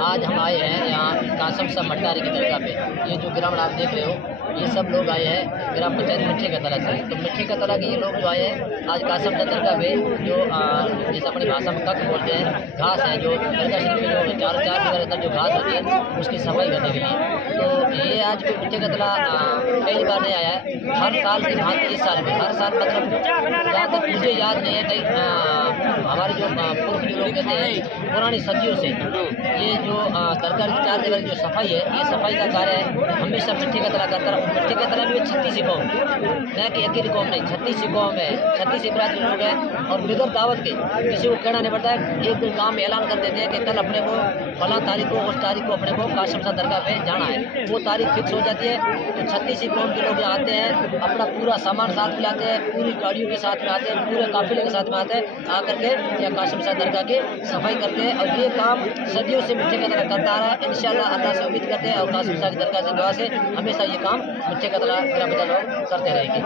आज हम आए हैं यहाँ कासम सा मट्टारी की दरगाह पे। ये जो ग्राउंड आप देख रहे हो, ये सब लोग आए हैं ग्राम पंचायत मिट्टी का तला से। तो मिट्टी का तला के ये लोग जो आए हैं आज कासम सा दरगाह पे, जो जैसे अपनी भाषा में कख बोलते हैं, घास है जो दरगाह शरीफ में जो चार जगह रहता है, जो घास होती है उसकी सफाई करने के लिए। तो ये आज कोई मिट्टी का तला पहली बार नहीं आया है। हर साल की भांति इस साल में, हर साल मतलब जहाँ तक मुझे याद नहीं है, कहीं हमारे जो पुरख जो लोग कहते हैं पुरानी सदियों से ये जो दरगाह की चार जगह की जो सफाई है, ये सफाई का कार्य है हमेशा मिट्टी का तला करता रहा। मिट्टी का तला भी 36 कौम, न कि अकेली कौम नहीं, 36 कौम है, 36 बरादरी लोग हैं। और बिगर दावत के किसी को कहना नहीं पड़ता है। एक दिन काम में ऐलान कर देते हैं कि कल अपने को फला तारीख को, उस तारीख को अपने को कासम सा दरगाह पे जाना है। वो तारीख फिक्स हो जाती है। तो 36 कौम के लोग आते हैं, अपना पूरा सामान साथ में लाते हैं, पूरी गाड़ियों के साथ में आते हैं, पूरे काफिले के साथ में आते हैं, आकर के या कासम सा दरगाह की सफाई करते हैं। और ये काम सदियों से मिट्टी का तला करता आ रहा है। इंशाल्लाह अल्लाह से उम्मीद करते हैं और कासम सा की दरगाह से दुआ से हमेशा ये काम मिट्टी का तला ग्राम लोग करते रहेंगे।